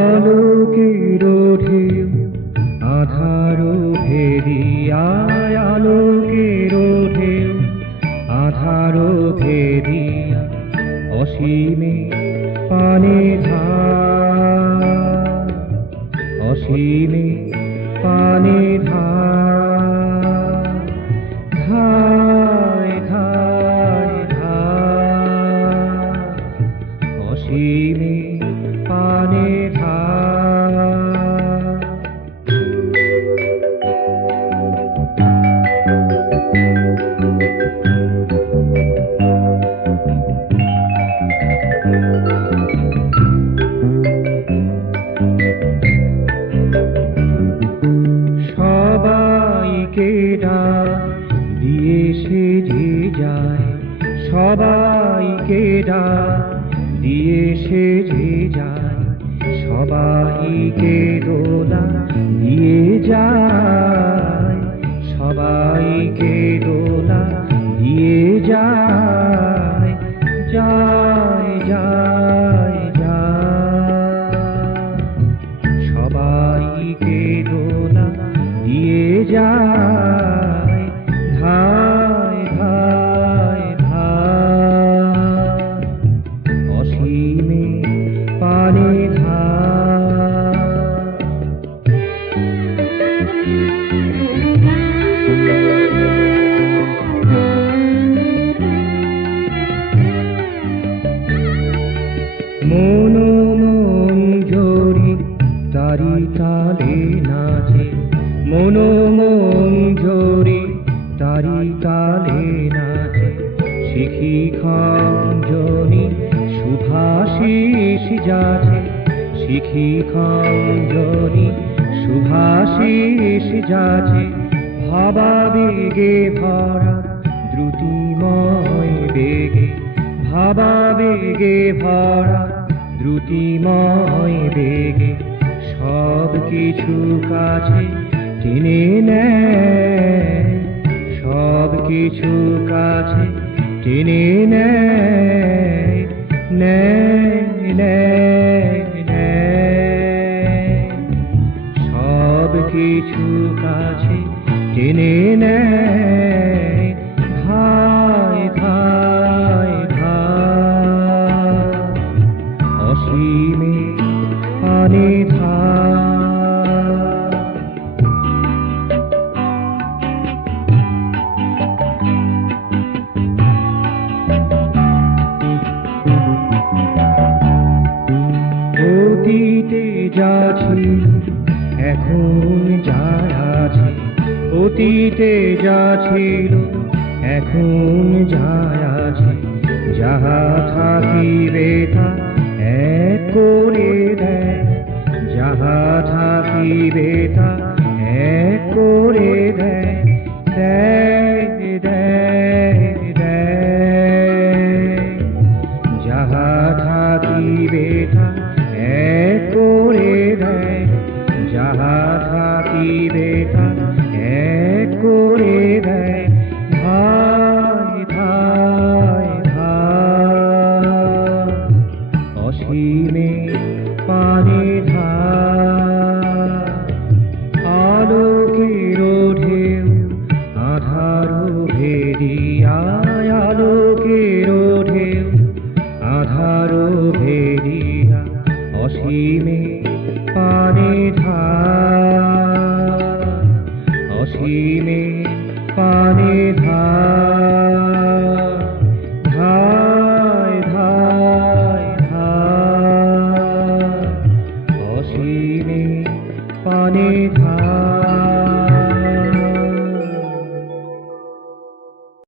আলোকের ঢেউ আধারো ভেদিয়ায়, আলোকের ঢেউ আধারো ভেদিয়া অসীমে পানে ধার, অসীমে পানে ধার, ধায় ধায় ধার, অসীমে পানে ধার। সবাইকে ডাক দিয়ে সে যে যায়, সবাইকে ডাক দিয়ে সে যে যায়, সবাইকে দোলা দিয়ে যায়, সবাইকে দোলা দিয়ে যায়, যায় যায় যায়, সবাইকে দোলা দিয়ে যায়, ধায় ধায় ধায়, অসীমে পানে ধার। মনোমঞ্জরি তারি তালে নাচে, মনোমঞ্জরি তারি তালে নাচে, শিখি খঞ্জনি শুভাশিস যাচে, শিখি খঞ্জনি শুভাশিস যাচে, ভাবাবেগে ভরা দ্রুতিময় বেগে, ভাবাবেগে ভরা দ্রুতিময় বেগে, সব কিছু কাছে টেনে নেয়, সব কিছু কাছে টেনে নেয়, নেয় নেয় নেয়, সব কিছু কাছে টেনে নেয়, ধায় ধায় ধায়, অসীমে পানে ধার। অতীতে যা ছিল এখন যা আছে, অতীতে যা ছিল এখন যা আছে, যাহা থাকিবে তা এক করে দেয়, যাহা থাকিবে তা এক করে দেয়, দেয় দেয় দেয়, যাহা থাকিবে তা এক করে দেয়, যাহা থাকিবে তা এক করে দেয়, ধায় ধায় ধায়, অসীমে পানে ধার। আলোকের ঢেউ আধারো ভেদিয়ায়, আলোকের ঢেউ আধারো ভেদিয়া অসীমে পানে ধার।